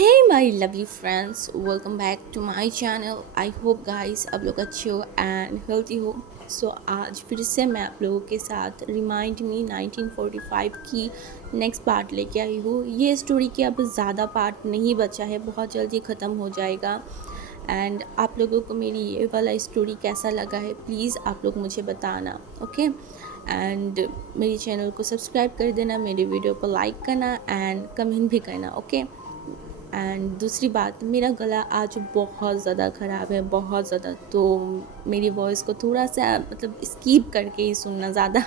Hey my lovely friends, welcome back to my channel. I hope guys आप लोग अच्छे हो एंड हेल्थी हो. आज फिर से मैं आप लोगों के साथ रिमाइंड मी 1945 की नेक्स्ट पार्ट लेके आई हूँ. ये स्टोरी के अब ज़्यादा पार्ट नहीं बचा है, बहुत जल्दी ख़त्म हो जाएगा. एंड आप लोगों को मेरी ये वाला स्टोरी कैसा लगा है प्लीज़ आप लोग मुझे बताना, ओके. एंड मेरे चैनल को सब्सक्राइब कर देना, मेरे वीडियो को लाइक करना एंड कमेंट भी करना, ओके. एंड दूसरी बात, मेरा गला आज बहुत ज़्यादा ख़राब है, बहुत ज़्यादा. तो मेरी वॉइस को थोड़ा सा मतलब स्कीप करके ही सुनना, ज़्यादा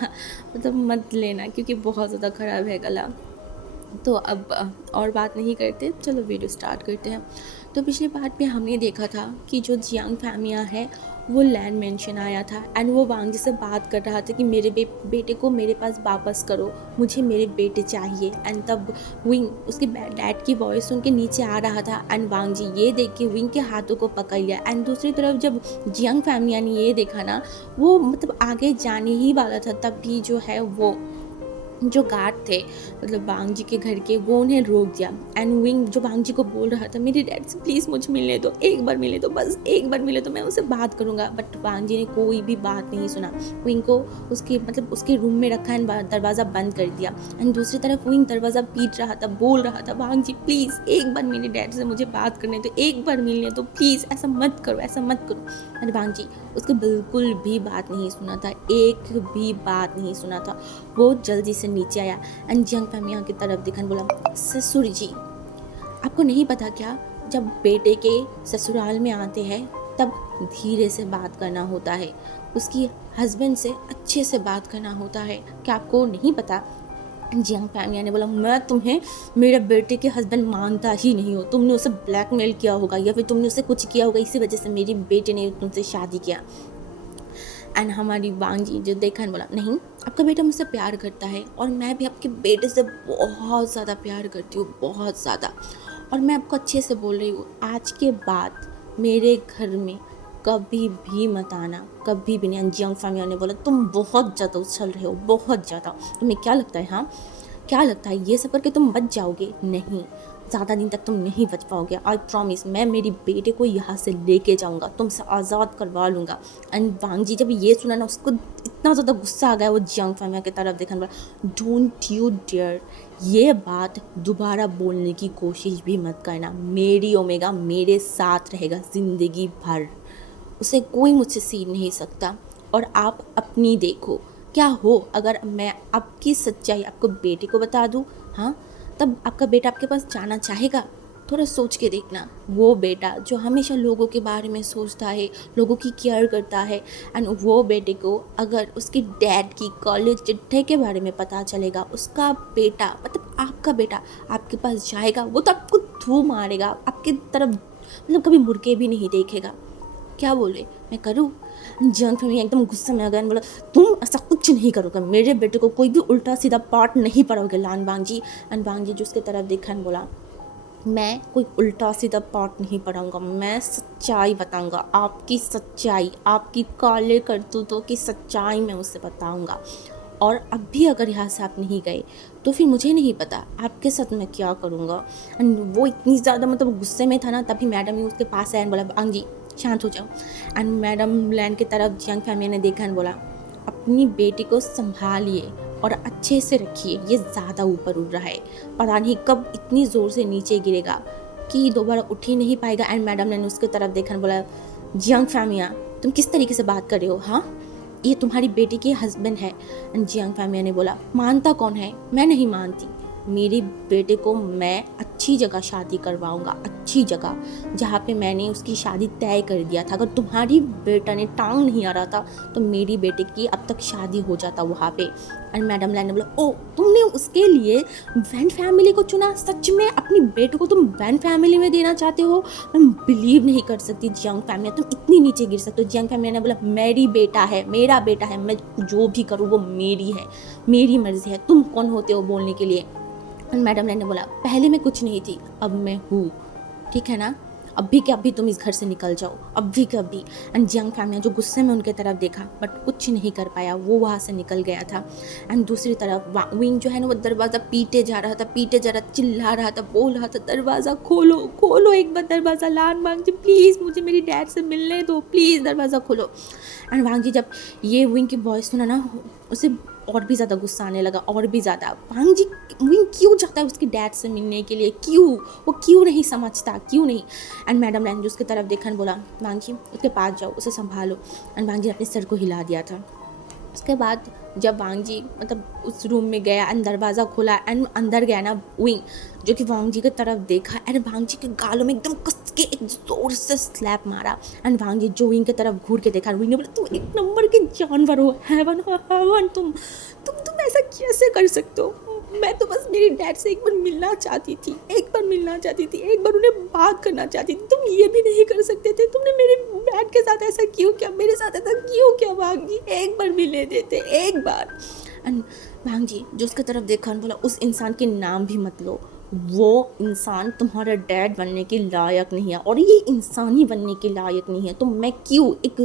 मतलब मत लेना क्योंकि बहुत ज़्यादा ख़राब है गला. तो अब और बात नहीं करते, चलो वीडियो स्टार्ट करते हैं. तो पिछले पार्ट में हमने देखा था कि जो जियांग फैमिया है वो लैंड मेंशन आया था एंड वो वांग जी से बात कर रहा था कि मेरे बेटे को मेरे पास वापस करो, मुझे मेरे बेटे चाहिए. एंड तब विंग उसके डैड की वॉइस सुन के नीचे आ रहा था एंड वांग जी ये देख के विंग के हाथों को पकड़ लिया. एंड दूसरी तरफ जब जियांग फैमिया ने ये देखा ना, वो मतलब आगे जाने ही वाला था, तब भी जो है वो जो गार्ड थे मतलब वांग जी के घर के, वो उन्हें रोक दिया. एंड विंग जो वांग जी को बोल रहा था मेरे डैड से प्लीज़ मुझे मिलने दो, एक बार मिले दो, बस एक बार मिले तो मैं उससे बात करूँगा. बट वांग जी ने कोई भी बात नहीं सुना. विंग को उसके मतलब उसके रूम में रखा एंड दरवाज़ा बंद कर दिया. एंड दूसरी तरफ विंग दरवाज़ा पीट रहा था, बोल रहा था वांग जी प्लीज़ एक बार मेरे डैड से मुझे बात करने दो, एक बार मिलने दो प्लीज़, ऐसा मत करो, ऐसा मत करो. एंड वांग जी उसकी बिल्कुल भी बात नहीं सुना था, एक भी बात नहीं सुना था. वो जल्दी से नीचे आया एंड जियांग फैमिया की तरफ देखा, बोला ससुर जी आपको नहीं पता क्या, जब बेटे के ससुराल में आते हैं तब धीरे से बात करना होता है, उसकी हस्बैंड से अच्छे से बात करना होता है, क्या आपको नहीं पता. जियांग फैमिया ने बोला मैं तुम्हें मेरे बेटे के हस्बैंड मानता ही नहीं हो, तुमने उसे ब्लैकमेल किया होगा या फिर तुमने उसे कुछ किया होगा, इसी वजह से मेरी बेटे ने तुमसे शादी किया. एंड हमारी वांग जी जो देखा बोला नहीं, आपका बेटा मुझसे प्यार करता है और मैं भी आपके बेटे से बहुत ज़्यादा प्यार करती हूँ, बहुत ज़्यादा. और मैं आपको अच्छे से बोल रही हूँ, आज के बाद मेरे घर में कभी भी मत आना, कभी भी नहीं. जियांग फैमिया ने बोला तुम बहुत ज़्यादा उछल रहे हो, बहुत ज़्यादा. तुम्हें क्या लगता है, हाँ क्या लगता है ये सब करके तुम बच जाओगे? नहीं, ज़्यादा दिन तक तुम नहीं बच पाओगे. आई प्रॉमिस, मैं मेरी बेटे को यहाँ से लेके जाऊँगा, तुमसे आज़ाद करवा लूँगा. एंड वांग जी जब ये सुना ना, उसको इतना ज़्यादा गुस्सा आ गया, वो जियांग फैमिया की तरफ देखा, बोला डोंट यू डेयर ये बात दोबारा बोलने की कोशिश भी मत करना. मेरी ओमेगा मेरे साथ रहेगा ज़िंदगी भर, उसे कोई मुझसे छीन नहीं सकता. और आप अपनी देखो क्या हो, अगर मैं आपकी सच्चाई आपको बेटे को बता दूँ, हाँ तब आपका बेटा आपके पास जाना चाहेगा? थोड़ा सोच के देखना. वो बेटा जो हमेशा लोगों के बारे में सोचता है, लोगों की केयर करता है, एंड वो बेटे को अगर उसके डैड की कॉलेज चिट्ठे के बारे में पता चलेगा, उसका बेटा मतलब आपका बेटा आपके पास जाएगा, वो तो आपको थू मारेगा, आपकी तरफ मतलब कभी मुड़ के भी नहीं देखेगा. क्या बोले, मैं करूँ? जियांग फैमिया एकदम गुस्से में आ गया, बोला तुम ऐसा कुछ नहीं करोगे, मेरे बेटे को कोई भी उल्टा सीधा पार्ट नहीं पढ़ोगे लान वांग जी. एंड वांग जी जो उसके तरफ देखा बोला मैं कोई उल्टा सीधा पार्ट नहीं पढ़ाऊँगा, मैं सच्चाई बताऊँगा, आपकी सच्चाई, आपकी काले करतूतों की सच्चाई मैं उससे बताऊँगा. और अब भी अगर यहाँ से आप नहीं गए तो फिर मुझे नहीं पता आपके साथ मैं क्या करूँगा. एंड वो इतनी ज़्यादा मतलब गुस्से में था ना, तभी मैडम ही उसके पास आया एंड बोला वांग जी शांत हो जाओ. एंड मैडम लैंड की तरफ जियांग फैमिया ने देखा एंड बोला अपनी बेटी को संभालिए और अच्छे से रखिए, ये ज़्यादा ऊपर उड़ रहा है, पता नहीं कब इतनी ज़ोर से नीचे गिरेगा कि दोबारा उठ ही नहीं पाएगा. एंड मैडम ने उसके तरफ देखा बोला जियांग फैमिया तुम किस तरीके से बात कर रहे हो, हाँ ये तुम्हारी बेटी के हस्बैंड है. एंड जियांग फैमिया ने बोला मानता कौन है, मैं नहीं मानती, मेरे बेटे को मैं अच्छी जगह शादी करवाऊंगा, अच्छी जगह जहाँ पे मैंने उसकी शादी तय कर दिया था. अगर तुम्हारी बेटा ने टांग नहीं आ रहा था तो मेरी बेटे की अब तक शादी हो जाता वहाँ पे. एंड मैडम लैन ने बोला ओ तुमने उसके लिए वैन फैमिली को चुना, सच में अपनी बेटे को तुम वैन फैमिली में देना चाहते हो? मैं बिलीव नहीं कर सकती जियांग फैमिया, तुम इतनी नीचे गिर सकते हो. जियांग फैमिया ने बोला मेरी बेटा है, मेरा बेटा है, मैं जो भी करूँ वो मेरी है, मेरी मर्जी है, तुम कौन होते हो बोलने के लिए. मैडम ने बोला पहले मैं कुछ नहीं थी, अब मैं हूँ, ठीक है ना. अभी के अभी तुम इस घर से निकल जाओ, अभी के अभी। एंड जियांग फैम ने जो गुस्से में उनके तरफ देखा बट कुछ नहीं कर पाया, वो वहाँ से निकल गया था। एंड दूसरी तरफ विंग जो है ना वो दरवाज़ा पीटे जा रहा था, चिल्ला रहा था, बोल रहा था दरवाज़ा खोलो खोलो, एक बार दरवाज़ा, लान वांग जी प्लीज़ मुझे मेरी डैड से मिलने दो, प्लीज़ दरवाज़ा खोलो। एंड वांग जी जब ये विंग की वॉइस सुना ना, उसे और भी ज़्यादा गुस्सा आने लगा, और भी ज़्यादा। वांग जी विंग क्यों चाहता है उसकी डैड से मिलने के लिए, क्यों, वो क्यों नहीं समझता, क्यों नहीं। एंड मैडम लैन जो उसकी तरफ देखा बोला, वांग जी उसके पास जाओ, उसे संभालो। एंड वांग जी अपने सर को हिला दिया था। उसके बाद जब वांग जी मतलब उस रूम में गया एंड दरवाज़ा खोला एंड अंदर गया ना विंग, जो कि वांग जी की तरफ देखा एंड वांग जी के गालों में एकदम कस के एक जोर से स्लैप मारा। एंड वांग जी जो विंग की तरफ घूर के देखा, विंग ने बोला तुम एक नंबर के जानवर हो, हैवन तुम ऐसा कैसे कर सकते हो। मैं तो बस मेरी डैड से एक बार मिलना चाहती थी, एक बार उन्हें बात करना चाहती थी, तुम ये भी नहीं कर सकते थे। तुमने मेरे डैड के साथ ऐसा क्यों किया, मेरे साथ ऐसा क्यों किया। वांग जी एक बार मिलने देते, एक बार। एंड वांग जी जो उसकी तरफ देखा बोला उस इंसान के नाम भी मत लो, वो इंसान तुम्हारा डैड बनने के लायक नहीं है और ये इंसान ही बनने के लायक नहीं है, तो मैं क्यों एक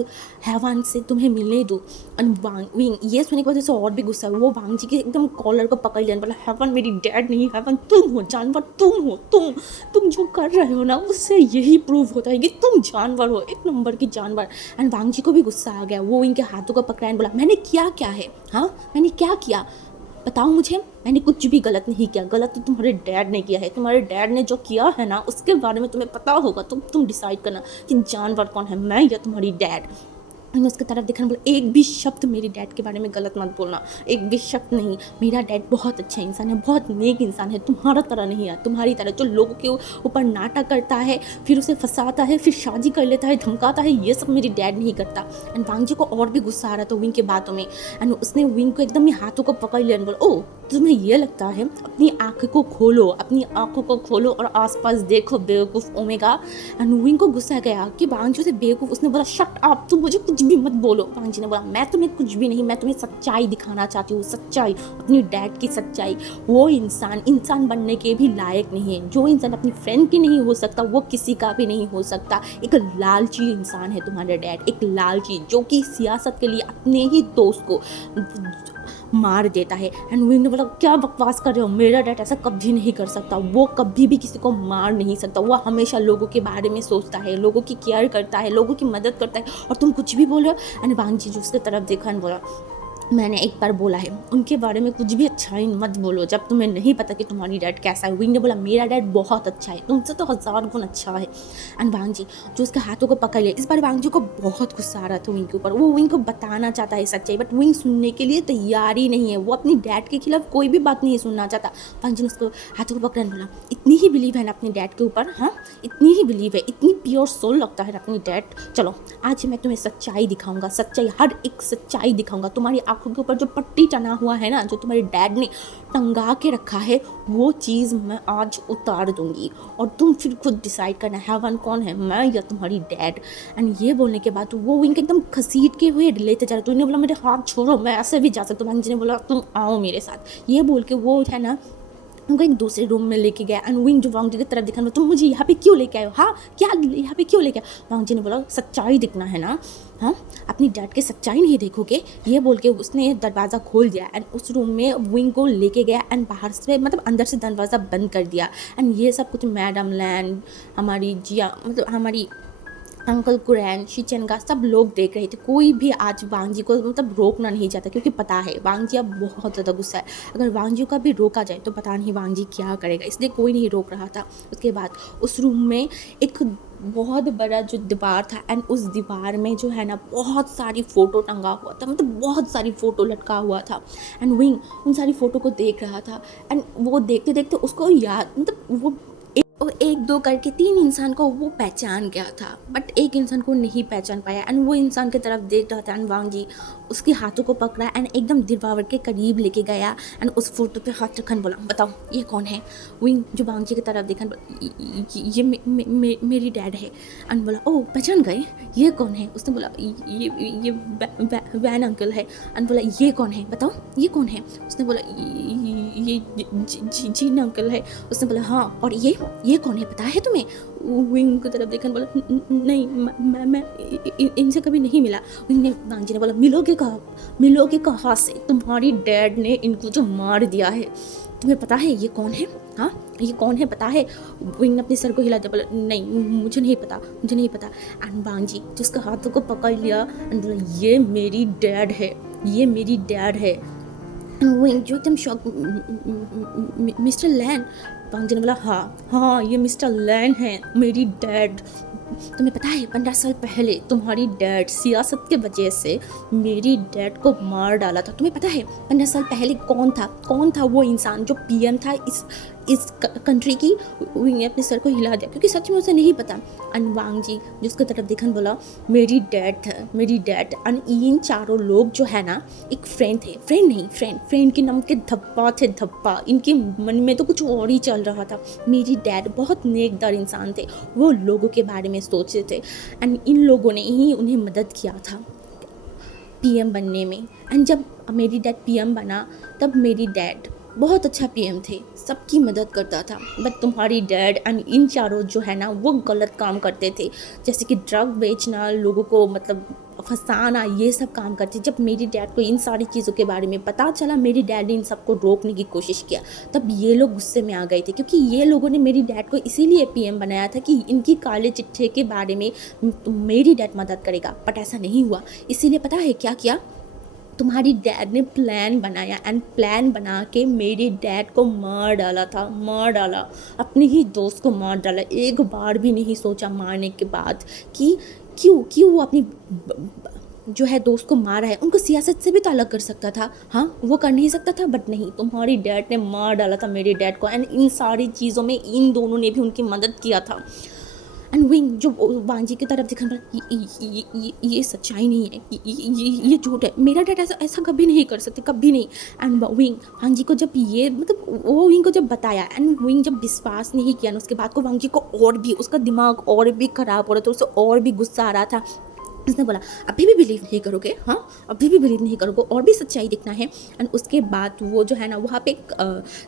हैवान से तुम्हें मिलने दूँ। एंड विंग ये सुनने के बाद से और भी गुस्सा हुआ, वो वांग जी के एकदम कॉलर को पकड़ लिया, बोला हैवान मेरी डैड नहीं, हैवान तुम हो, जानवर तुम हो, तुम जो कर रहे हो ना उससे यही प्रूव होता है कि तुम जानवर हो, एक नंबर की जानवर। एंड वांग जी को भी गुस्सा आ गया, वो इनके हाथों को पकड़ा बोला मैंने किया क्या है, हाँ मैंने क्या किया, बताओ मुझे। मैंने कुछ भी गलत नहीं किया, गलत तो तुम्हारे डैड ने किया है, तुम्हारे डैड ने जो किया है ना उसके बारे में तुम्हें पता होगा, तुम डिसाइड करना कि जानवर कौन है, मैं या तुम्हारी डैड। मैंने उसकी तरफ देखा बोला एक भी शब्द मेरे डैड के बारे में गलत मत बोलना, एक भी शब्द नहीं। मेरा डैड बहुत अच्छा इंसान है, बहुत नेक इंसान है, तुम्हारा तरह नहीं है, तुम्हारी तरह जो लोगों के ऊपर नाटक करता है, फिर उसे फंसाता है, फिर शादी कर लेता है, धमकाता है, ये सब मेरी डैड नहीं करता। एंड वांग जी को और भी गुस्सा आ रहा था विंग के बातों में। एंड उसने विंग को एकदम हाथों को पकड़ लिया, बोला ओ तुम्हें ये लगता है, अपनी आँखों को खोलो, अपनी आँखों को खोलो और आसपास देखो बेवकूफ़ ओमेगा। एंड विंग को गुस्सा गया कि वांग जी से बेवकूफ़, उसने बोला शट अप, तुम मुझे कुछ भी मत बोलो। वांग जी ने बोला मैं तुम्हें कुछ भी नहीं, मैं तुम्हें सच्चाई दिखाना चाहती हूँ, सच्चाई, अपनी डैड की सच्चाई। वो इंसान बनने के भी लायक नहीं है, जो इंसान अपनी फ्रेंड की नहीं हो सकता वो किसी का भी नहीं हो सकता। एक लालची इंसान है तुम्हारा डैड, एक लालची जो कि सियासत के लिए अपने ही दोस्त को मार देता है। एंड विंग ने बोला क्या बकवास कर रहे हो, मेरा डैड ऐसा कभी नहीं कर सकता, वो कभी भी किसी को मार नहीं सकता, वो हमेशा लोगों के बारे में सोचता है, लोगों की केयर करता है, लोगों की मदद करता है, और तुम कुछ भी बोल रहे हो। एंड वांग जी जो उसकी तरफ देखा और बोला मैंने एक बार बोला है उनके बारे में कुछ भी अच्छाई मत बोलो जब तुम्हें नहीं पता कि तुम्हारी डैड कैसा है। विंग ने बोला मेरा डैड बहुत अच्छा है, तुमसे तो 1000 गुण अच्छा है। एंड वांग जी जो उसके हाथों को पकड़ लिया, इस बार वांग जी को बहुत गुस्सा आ रहा था विंग के ऊपर, वो विंग को बताना चाहता है सच्चाई, बट विंग सुनने के लिए तैयार ही नहीं है, वो अपनी डैड के खिलाफ कोई भी बात नहीं सुनना चाहता। वांग जी ने उसको हाथों को पकड़ा बोला इतनी ही बिलीव है ना अपने डैड के ऊपर, हाँ इतनी ही बिलीव है, इतनी प्योर सोल लगता है अपनी डैड, चलो आज मैं तुम्हें सच्चाई दिखाऊंगा, सच्चाई, हर एक सच्चाई दिखाऊंगा। तुम्हारी आंखों के ऊपर जो पट्टी टना हुआ है ना, जो तुम्हारे डैड ने टंगा के रखा है, वो चीज़ मैं आज उतार दूंगी और तुम फिर खुद डिसाइड करना हैवन कौन है, मैं या तुम्हारी डैड। एंड ये बोलने के बाद वो विंग एकदम घसीट के हुए लेते जा रहे, तो इन्हें बोला मेरे हाथ छोड़ो, मैं ऐसे भी जा सकता हूँ। जी ने बोला तुम आओ मेरे साथ, ये बोल के वो है ना उनको एक दूसरे रूम में लेके गया। एंड विंग जो वांग जी की तरफ दिखा तुम मुझे यहाँ पे क्यों लेके आए हो, हाँ क्या यहाँ पे क्यों लेके आए। वांग जी ने बोला सच्चाई दिखना है ना, हाँ अपनी डैड की सच्चाई नहीं देखोगे, ये बोल के उसने दरवाज़ा खोल दिया एंड उस रूम में विंग को लेके गया एंड बाहर से मतलब अंदर से दरवाज़ा बंद कर दिया। एंड ये सब कुछ मैडम लैंड, हमारी जिया मतलब हमारी अंकल कुरैन शिचेनगा सब लोग देख रहे थे, कोई भी आज वांग जी को मतलब रोकना नहीं चाहता, क्योंकि पता है वांग जी अब बहुत ज़्यादा गुस्सा है, अगर वांग जी का भी रोका जाए तो पता नहीं वांग जी क्या करेगा, इसलिए कोई नहीं रोक रहा था। उसके बाद उस रूम में एक बहुत बड़ा जो दीवार था एंड उस दीवार में जो है ना बहुत सारी फ़ोटो टंगा हुआ था, मतलब बहुत सारी फ़ोटो लटका हुआ था। एंड विंग उन सारी फ़ोटो को देख रहा था एंड वो देखते देखते उसको याद मतलब वो एक दो करके 3 इंसान को वो पहचान गया था, बट एक इंसान को नहीं पहचान पाया। एंड वो इंसान की तरफ देख रहा था एंड वांग जी उसके हाथों को पकड़ा एंड एकदम दीवार के करीब लेके गया एंड उस फोटो पे हाथ रखन बोला बताओ ये कौन है। विंग जो वांग जी की तरफ देखा ये मेरी डैड है। एंड बोला ओ पहचान गए, ये कौन है। उसने बोला ये वैन अंकल है। एंड बोला ये कौन है बताओ ये कौन है। उसने बोला ये जीन अंकल है। उसने बोला हाँ और ये कौन है पता है तुम्हें? विंग उनकी तरफ देखा बोला नहीं, मैं इनसे कभी नहीं मिला। विंग ने वांग जी ने बोला मिलोगे कहाँ से? तुम्हारी डैड ने इनको जो मार दिया है। तुम्हें पता है ये कौन है? हाँ, ये कौन है पता है? विंग ने अपने सर को हिला दिया, बोला नहीं मुझे नहीं पता। एंड वांग जी जो उसका हाथों को पकड़ लिया एंड बोला ये मेरी डैड है। विंग जो एकदम शॉक, मिस्टर लैन। वांग जी ने बोला हाँ ये मिस्टर लैन है, मेरी डैड। तुम्हें पता है 15 साल पहले तुम्हारी डैड सियासत के वजह से मेरी डैड को मार डाला था। तुम्हें पता है 15 साल पहले कौन था वो इंसान जो पीएम था इस कंट्री की? विंग ने अपने सर को हिला दिया क्योंकि सच में उसे नहीं पता। एंड वांग जी जिसकी तरफ देखन बोला मेरी डैड। एंड इन चारों लोग जो है ना एक फ्रेंड के नाम के धब्बा। इनके मन में तो कुछ और ही चल रहा था। मेरी डैड बहुत नेकदार इंसान थे, वो लोगों के बारे में सोचते थे एंड इन लोगों ने ही उन्हें मदद किया था पीएम बनने में। एंड जब मेरी डैड पीएम बना तब मेरी डैड बहुत अच्छा पीएम थे, सबकी मदद करता था। बट तुम्हारी डैड एंड इन चारों जो है ना वो गलत काम करते थे, जैसे कि ड्रग बेचना, लोगों को मतलब फंसाना, ये सब काम करते। जब मेरी डैड को इन सारी चीज़ों के बारे में पता चला, मेरी डैड ने इन सबको रोकने की कोशिश किया। तब ये लोग गुस्से में आ गए थे क्योंकि ये लोगों ने मेरी डैड को इसीलिए पीएम बनाया था कि इनकी काले चिट्ठे के बारे में मेरी डैड मदद करेगा। बट ऐसा नहीं हुआ। इसीलिए पता है क्या किया? तुम्हारी डैड ने प्लान बनाया एंड प्लान बना के मेरे डैड को मार डाला, अपने ही दोस्त को मार डाला। एक बार भी नहीं सोचा मारने के बाद कि क्यों वो अपनी जो है दोस्त को मारा है। उनको सियासत से भी तो अलग कर सकता था, हाँ वो कर नहीं सकता था। बट नहीं, तुम्हारी डैड ने मार डाला था मेरे डैड को। एंड इन सारी चीज़ों में इन दोनों ने भी उनकी मदद किया था। एंड विंग जो वांग जी की तरफ देखा, ये सच्चाई नहीं है, ये झूठ है। मेरा डैड ऐसा कभी नहीं कर सकते, कभी नहीं। एंड विंग वांग जी को जब ये मतलब वो विंग को जब बताया एंड विंग जब विश्वास नहीं किया ना, उसके बाद को वांग जी को और भी उसका दिमाग और भी ख़राब हो रहा था, उसे और भी गुस्सा आ रहा था। उसने बोला अभी भी बिलीव नहीं करोगे? हाँ अभी भी बिलीव नहीं करोगे, और भी सच्चाई दिखना है। एंड उसके बाद वो जो है ना वहाँ पे एक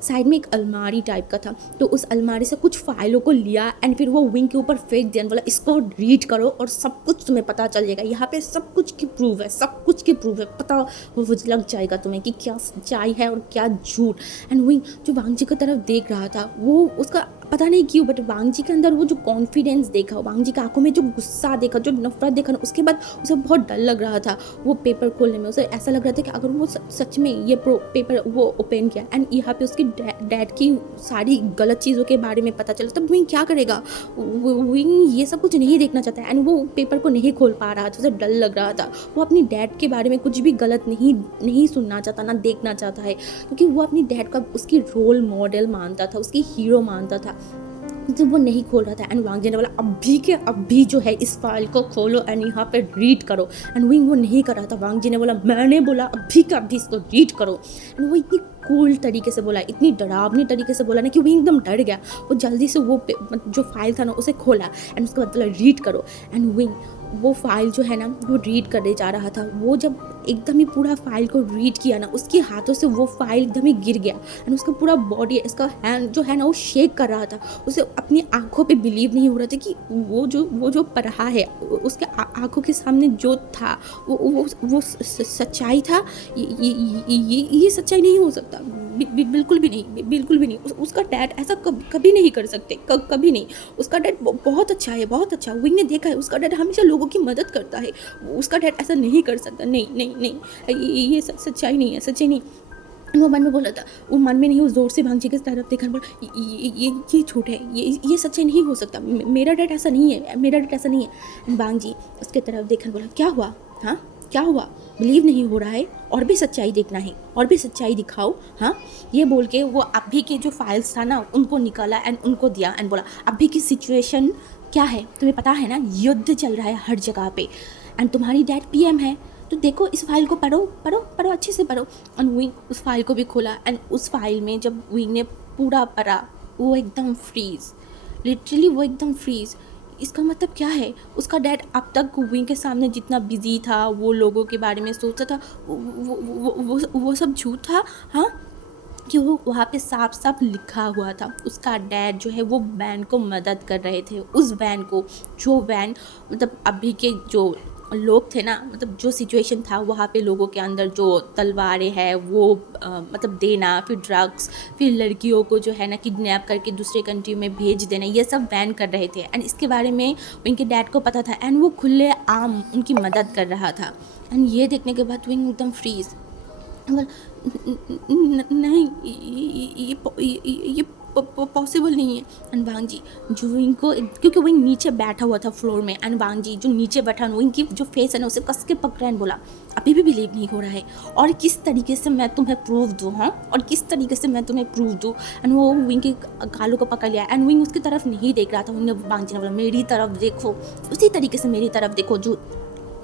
साइड में एक अलमारी टाइप का था, तो उस अलमारी से कुछ फाइलों को लिया एंड फिर वो विंग के ऊपर फेंक दिया। बोला इसको रीड करो और सब कुछ तुम्हें पता चल जाएगा। यहाँ पे सब कुछ की प्रूफ है, पता वो लग जाएगा तुम्हें कि क्या सच्चाई है और क्या झूठ। एंड विंग जो वांग जी की तरफ देख रहा था, वो उसका पता नहीं क्यों बट वांग जी के अंदर वो जो कॉन्फिडेंस देखा, वांग जी की आंखों में जो गुस्सा देखा, जो नफरत देखा ना, उसके बाद उसे बहुत डर लग रहा था। वो पेपर खोलने में उसे ऐसा लग रहा था कि अगर वो सच में ये पेपर वो ओपन किया एंड यहाँ पे उसकी डैड की सारी गलत चीज़ों के बारे में पता चला, तब विंग क्या करेगा? विंग ये सब कुछ नहीं देखना चाहता एंड वो पेपर को नहीं खोल पा रहा था, उसे डर लग रहा था। वो अपनी डैड के बारे में कुछ भी गलत नहीं सुनना चाहता, ना देखना चाहता है, क्योंकि वो अपनी डैड का उसकी रोल मॉडल मानता था, उसकी हीरो मानता था। तो वो नहीं खोल रहा था। एंड वांग जी ने बोला अभी के अभी जो है इस फाइल को खोलो एंड यहाँ पे रीड करो। एंड विंग वो नहीं कर रहा था। वांग जी ने बोला मैंने बोला अभी का अभी इसको रीड करो। एंड वो इतनी कूल तरीके से बोला, इतनी डरावनी तरीके से बोला ना कि वो एकदम डर गया। वो जल्दी से वो जो फाइल था ना उसे खोला एंड उसके बाद बोला रीड करो। एंड विंग वो फाइल जो है ना वो रीड करने जा रहा था। वो जब एकदम ही पूरा फाइल को रीड किया ना, उसके हाथों से वो फाइल एकदम ही गिर गया एंड उसका पूरा बॉडी, इसका हैंड जो है ना वो शेक कर रहा था। उसे अपनी आंखों पे बिलीव नहीं हो रहा था कि वो जो पढ़ा है उसके आंखों के सामने जो था वो सच्चाई था। ये सच्चाई नहीं हो सकता, बिल्कुल भी नहीं। उसका डैड ऐसा कभी नहीं कर सकते, कभी नहीं। उसका डैड बहुत अच्छा है, बहुत अच्छा। विंग ने देखा है उसका डैड हमेशा लोगों की मदद करता है, उसका डैड ऐसा नहीं कर सकता। नहीं, ये सच्चाई नहीं है, सच्चाई नहीं। वो मन में बोला था, वो मन में नहीं, वो जोर से वांग जी की तरफ देखा, बोला ये झूठ है, ये सच्चाई नहीं हो सकता, मेरा डैड ऐसा नहीं है। एंड वांग जी उसके तरफ देखा, बोला क्या हुआ? हाँ क्या हुआ? बिलीव नहीं हो रहा है? और भी सच्चाई देखना है, और भी सच्चाई दिखाओ। हाँ ये बोल के वो अभी के जो फाइल्स था ना उनको निकाला एंड उनको दिया एंड बोला अभी की सिचुएशन क्या है तुम्हें पता है ना, युद्ध चल रहा है हर जगह पे एंड तुम्हारी डैड पीएम है, तो देखो इस फाइल को पढ़ो अच्छे से पढ़ो। एंड विंग उस फाइल को भी खोला एंड उस फाइल में जब विंग ने पूरा पढ़ा वो एकदम फ्रीज, लिटरली वो एकदम फ्रीज। इसका मतलब क्या है? उसका डैड अब तक विंग के सामने जितना बिजी था, वो लोगों के बारे में सोचता था, वो सब झूठ था। हाँ कि वो वहाँ पे साफ साफ लिखा हुआ था उसका डैड जो है वो वैन को मदद कर रहे थे, उस वैन को, जो वैन मतलब अभी के जो लोग थे ना, मतलब जो सिचुएशन था वहाँ पे लोगों के अंदर जो तलवारें हैं वो मतलब देना, फिर ड्रग्स, फिर लड़कियों को जो है ना किडनैप करके दूसरे कंट्री में भेज देना, ये सब बैन कर रहे थे। एंड इसके बारे में उनके डैड को पता था एंड वो खुले आम उनकी मदद कर रहा था। एंड ये देखने के बाद विंग एकदम फ्रीज, मगर नहीं, ये पॉसिबल नहीं है। एंड वांग जी जो इनको, क्योंकि वो नीचे बैठा हुआ था फ्लोर में, एंड वांग जी जो नीचे बैठा वो इनकी जो फेस है ना उसे कस के पकड़ा एंड बोला अभी भी बिलीव नहीं हो रहा है, और किस तरीके से मैं तुम्हें प्रूफ दूँ, हाँ, और किस तरीके से मैं तुम्हें प्रूफ दूँ। एंड वो विंग के गालों को पकड़ लिया एंड विंग उसकी तरफ नहीं देख रहा था। उन्होंने वांग जी ने बोला मेरी तरफ देखो, उसी तरीके से मेरी तरफ देखो जो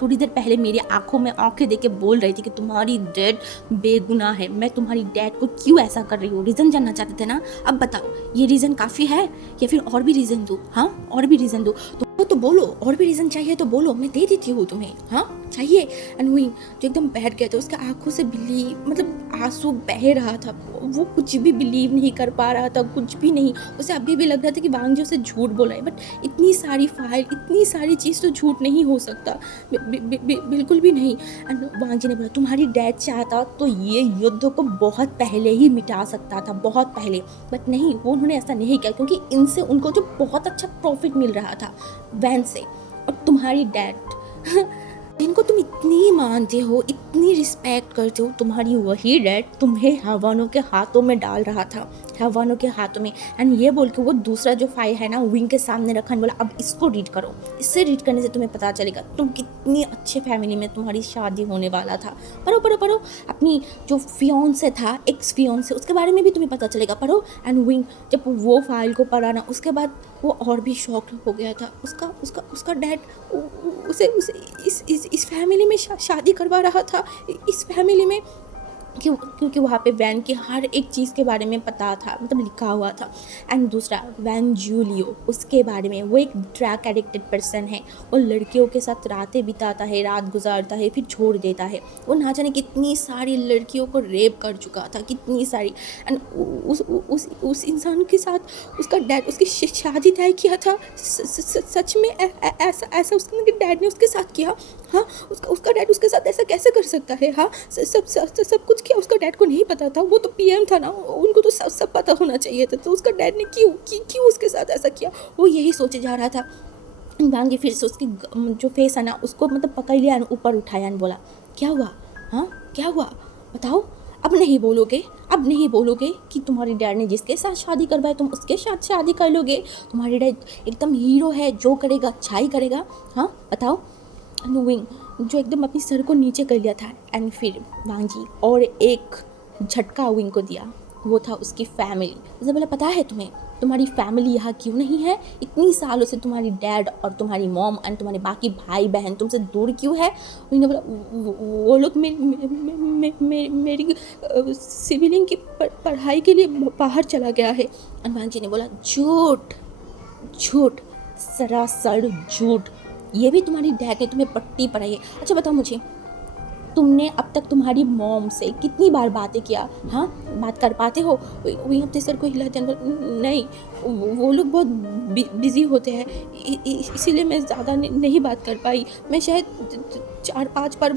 थोड़ी देर पहले मेरी आंखों में आंखें देके बोल रही थी कि तुम्हारी डैड बेगुनाह है। मैं तुम्हारी डैड को क्यों ऐसा कर रही हूँ, रीज़न जानना चाहते थे ना, अब बताओ ये रीज़न काफ़ी है या फिर और भी रीज़न दूँ? हाँ, और भी रीज़न दूँ तो बोलो, और भी रीज़न चाहिए तो बोलो, मैं दे देती हूँ तुम्हें, हाँ चाहिए। एंड वही जो एकदम बैठ गया था, उसके आंखों से मतलब आंसू बह रहा था, वो कुछ भी बिलीव नहीं कर पा रहा था, कुछ भी नहीं। उसे अभी भी लग रहा था कि वांग जी उसे झूठ बोला है, बट इतनी सारी फाइल, इतनी सारी चीज़ तो झूठ नहीं हो सकता, बिल्कुल भी नहीं। एंड वांग जी ने बोला तुम्हारी डैड चाहता तो ये युद्ध को बहुत पहले ही मिटा सकता था, बहुत पहले, बट नहीं, वो उन्होंने ऐसा नहीं किया क्योंकि इनसे उनको जो बहुत अच्छा प्रॉफिट मिल रहा था वैन से। और तुम्हारी डैड जिनको तुम इतनी मानते हो, इतनी रिस्पेक्ट करते हो, तुम्हारी वही डैड तुम्हें हैवानों के हाथों में डाल रहा था, हैवानों के हाथों में। एंड ये बोल के वो दूसरा जो फाइल है ना विंग के सामने रखा, बोला अब इसको रीड करो, इससे रीड करने से तुम्हें पता चलेगा तुम कितनी अच्छे फैमिली में तुम्हारी शादी होने वाला था। पढ़ो पढ़ो पढ़ो, अपनी जो फियोन्से था, एक्स फियोन्से, उसके बारे में भी तुम्हें पता चलेगा, पढ़ो। एंड विंग जब वो फाइल को पढ़ा ना, उसके बाद वो और भी शॉक हो गया था। उसका डैड उसे इस फैमिली में शादी करवा रहा था, इस फैमिली में, क्योंकि वहाँ पे वैन की हर एक चीज़ के बारे में पता था, मतलब लिखा हुआ था। एंड दूसरा वैन जूलियो, उसके बारे में, वो एक ड्रग एडिक्टेड पर्सन है, वो लड़कियों के साथ रातें बिताता है, रात गुजारता है, फिर छोड़ देता है। वो ना जाने कितनी सारी लड़कियों को रेप कर चुका था, कितनी सारी। एंड उस इंसान के साथ उसका डैड उसकी शादी तय किया था। सच में ऐसा उसके डैड ने उसके साथ किया? हाँ, उसका डैड उसके साथ ऐसा कैसे कर सकता है? हाँ, सब कुछ किया, उसका डैड को नहीं पता था, वो तो पीएम था ना, उनको तो सब पता होना चाहिए था, तो उसका डैड ने क्यों उसके साथ ऐसा किया? वो यही सोचे जा रहा था। वांग जी फिर से उसकी जो फेस है ना उसको मतलब पकड़ लिया, ऊपर उठाया और बोला क्या हुआ, हाँ क्या हुआ बताओ, अब नहीं बोलोगे कि तुम्हारे डैड ने जिसके साथ शादी करवाई तुम उसके साथ शादी कर लोगे? तुम्हारे डैड एकदम हीरो है, जो करेगा अच्छा ही करेगा, हाँ बताओ। विंग जो एकदम अपनी सर को नीचे कर लिया था, एंड फिर वांग जी और एक झटका विंग को दिया, वो था उसकी फैमिली। उसे बोला पता है तुम्हें तुम्हारी फैमिली यहाँ क्यों नहीं है? इतनी सालों से तुम्हारी डैड और तुम्हारी मॉम एंड तुम्हारे बाकी भाई बहन तुमसे दूर क्यों है? उन्होंने बोला वो लोग मेरी सिविलिंग की पढ़ाई के लिए बाहर चला गया है। वांग जी ने बोला झूठ, सरासर झूठ, ये भी तुम्हारी डैड ने तुम्हें पट्टी पढ़ाई है। अच्छा बताओ मुझे, तुमने अब तक तुम्हारी मॉम से कितनी बार बातें किया? हाँ, बात कर पाते हो? वही अपने सर को हिलाते हैं, नहीं वो लोग बहुत बिजी होते हैं, इसीलिए मैं ज़्यादा नहीं बात कर पाई, मैं शायद 4-5 बार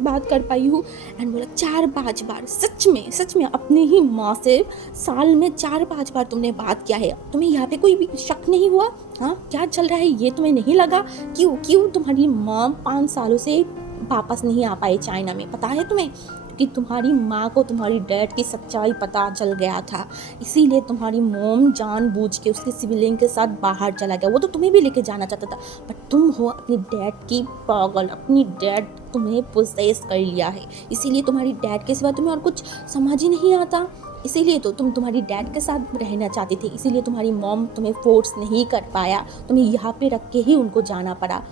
बात कर पाई हूँ। एंड बोला 4-5 बार? सच में अपनी ही माँ से साल में 4-5 बार तुमने बात किया है? तुम्हें यहाँ पे कोई भी शक नहीं हुआ? हाँ, क्या चल रहा है ये तुम्हें नहीं लगा? क्यों तुम्हारी माँ 5 सालों से वापस नहीं आ पाए चाइना में? पता है तुम्हें कि तुम्हारी माँ को तुम्हारी डैड की सच्चाई पता चल गया था, इसीलिए तुम्हारी मॉम जानबूझ के उसके सिविलिंग के साथ बाहर चला गया। वो तो तुम्हें भी लेके जाना चाहता था, बट तुम हो अपनी डैड की पागल, अपनी डैड तुम्हें पोसेस कर लिया है, इसीलिए तुम्हारी डैड के सिवा तुम्हें और कुछ समझ ही नहीं आता। इसीलिए तो तुम तुम्हारी डैड के साथ रहना चाहते थे, इसीलिए तुम्हारी मॉम तुम्हें फोर्स नहीं कर पाया, तुम्हें यहाँ पे रख के ही उनको जाना पड़ा।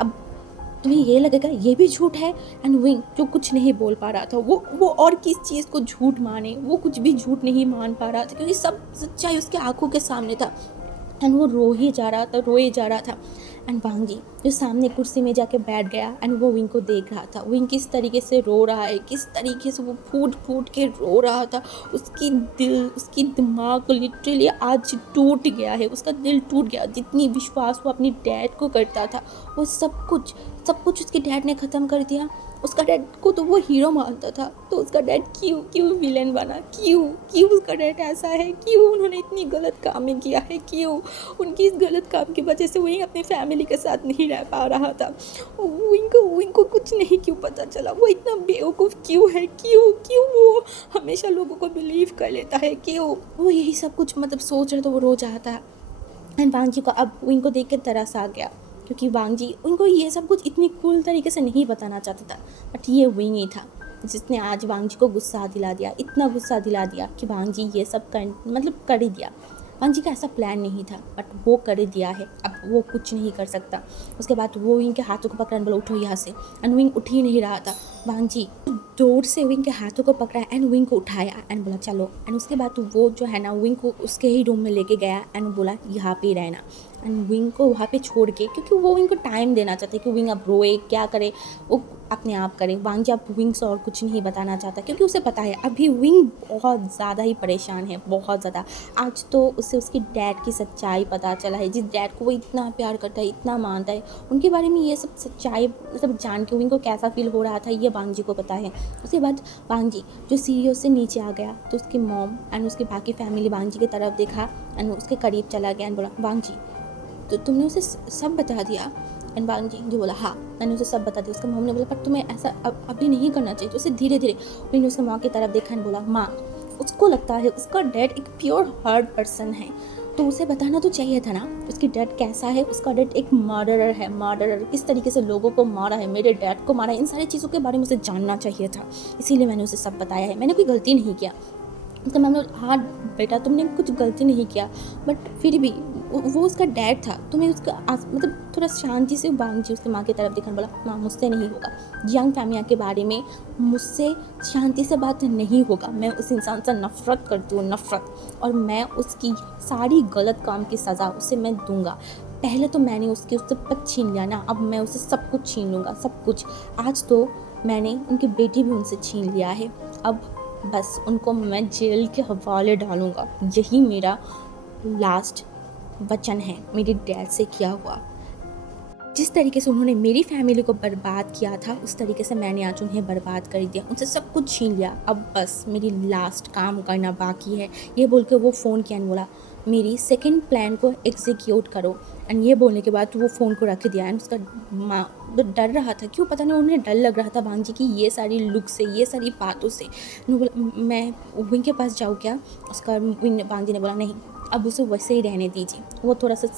अब तुम्हें ये लगेगा ये भी झूठ है? एंड विंग जो कुछ नहीं बोल पा रहा था, वो और किस चीज़ को झूठ माने, वो कुछ भी झूठ नहीं मान पा रहा था क्योंकि सब सच्चाई उसके आंखों के सामने था। एंड वो रोए जा रहा था। एंड वांग जी जो सामने कुर्सी में जाके बैठ गया एंड वो विंग को देख रहा था। विंग किस तरीके से रो रहा है, किस तरीके से वो फूट फूट के रो रहा था। उसकी दिल, उसकी दिमाग लिटरली आज टूट गया है, उसका दिल टूट गया। जितनी विश्वास वो अपनी डैड को करता था वो सब कुछ उसके डैड ने ख़त्म कर दिया। उसका डैड को तो वो हीरो मानता था, तो उसका डैड क्यों विलेन बना? क्यों उसका डैड ऐसा है? क्यों उन्होंने इतनी गलत कामें किया है? क्यों उनकी इस गलत काम की वजह से वही अपनी फैमिली के साथ नहीं रह पा रहा था? इनको कुछ नहीं क्यों पता चला? वो इतना बेवकूफ़ क्यों है? क्यों वो हमेशा लोगों को बिलीव कर लेता है? क्यों वो यही सब कुछ मतलब सोच रहे तो वो रो जाता है। एंड वांग जी को अब इनको देख के तरस आ गया, क्योंकि वांग जी उनको ये सब कुछ इतनी कूल तरीके से नहीं बताना चाहता था। बट ये विंग ही था जिसने आज वांग जी को गुस्सा दिला दिया, इतना गुस्सा दिला दिया कि वांग जी ये सब कर ही दिया। वांग जी का ऐसा प्लान नहीं था बट वो कर ही दिया है, अब वो कुछ नहीं कर सकता। उसके बाद वो विंग के हाथों को पकड़ा, बोला उठो यहाँ से। एंड विंग उठ ही नहीं रहा था। वांग जी जोर से विंग के हाथों को पकड़ा एंड विंग को उठाया एंड बोला चलो। एंड उसके बाद वो जो है ना विंग को उसके ही रूम में लेके गया एंड बोला यहाँ पे रहना। एंड विंग को वहाँ पे छोड़ के, क्योंकि वो विंग को टाइम देना चाहते कि विंग अब रोए क्या करे, वो अपने आप करे। वांग जी अब विंग से और कुछ नहीं बताना चाहता, क्योंकि उसे पता है अभी विंग बहुत ज़्यादा ही परेशान है, बहुत ज़्यादा। आज तो उसे उसकी डैड की सच्चाई पता चला है, जिस डैड को वो इतना प्यार करता है, इतना मानता है, उनके बारे में ये सब सच्चाई मतलब जान के विंग को कैसा फील हो रहा था ये वांग जी को पता है। उसके बाद वांग जी जो सीढ़ियों से नीचे आ गया तो उसकी मॉम एंड उसकी बाकी फैमिली वांग जी की तरफ देखा एंड उसके करीब चला गया एंड बोला वांग जी तो तुमने उसे सब बता दिया? एंड वांग जी जो बोला हाँ मैंने उसे सब बता दिया। उसका मॉम ने बोला पर तुम्हें ऐसा अभी नहीं करना चाहिए, तो उसे धीरे धीरे मैंने उसके माँ की तरफ देखा एंड बोला माँ उसको लगता है उसका डैड एक प्योर हार्ड पर्सन है, तो उसे बताना तो चाहिए था ना उसकी डैड कैसा है। उसका डैड एक मर्डरर है, मर्डरर किस तरीके से लोगों को मारा है, मेरे डैड को मारा है, इन सारी चीज़ों के बारे में उसे जानना चाहिए था, इसीलिए मैंने उसे सब बताया है, मैंने कोई गलती नहीं किया। उसका मैम ने हाँ बेटा तुमने कुछ गलती नहीं किया, बट फिर भी वो उसका डैड था, तुम्हें उसका मतलब थोड़ा शांति से वांग जी उसकी माँ की तरफ देखने बोला माँ मुझसे नहीं होगा, जियांग फैमिया के बारे में मुझसे शांति से बात नहीं होगा, मैं उस इंसान से नफ़रत करती हूँ, नफ़रत, और मैं उसकी सारी गलत काम की सज़ा उसे मैं दूंगा। पहले तो मैंने उससे सब छीन लिया ना, अब मैं उसे सब कुछ छीन लूँगा, सब कुछ। आज तो मैंने उनकी बेटी भी उनसे छीन लिया है, अब बस उनको मैं जेल के हवाले डालूँगा, यही मेरा लास्ट वचन है मेरे डैड से किया हुआ। जिस तरीके से उन्होंने मेरी फैमिली को बर्बाद किया था उस तरीके से मैंने आज उन्हें बर्बाद कर दिया, उनसे सब कुछ छीन लिया, अब बस मेरी लास्ट काम करना बाकी है। ये बोल के वो फ़ोन किया बोला मेरी सेकंड प्लान को एग्जीक्यूट करो। एंड ये बोलने के बाद वो फ़ोन को रख दिया। एंड उसका माँ तो डर रहा था, क्यों पता नहीं उन्हें डर लग रहा था वांग जी की ये सारी लुक से, ये सारी बातों से। मैं विंग के पास जाऊँ क्या? उसका वांग जी ने बोला नहीं अब उसे वैसे ही रहने दीजिए, वो थोड़ा सा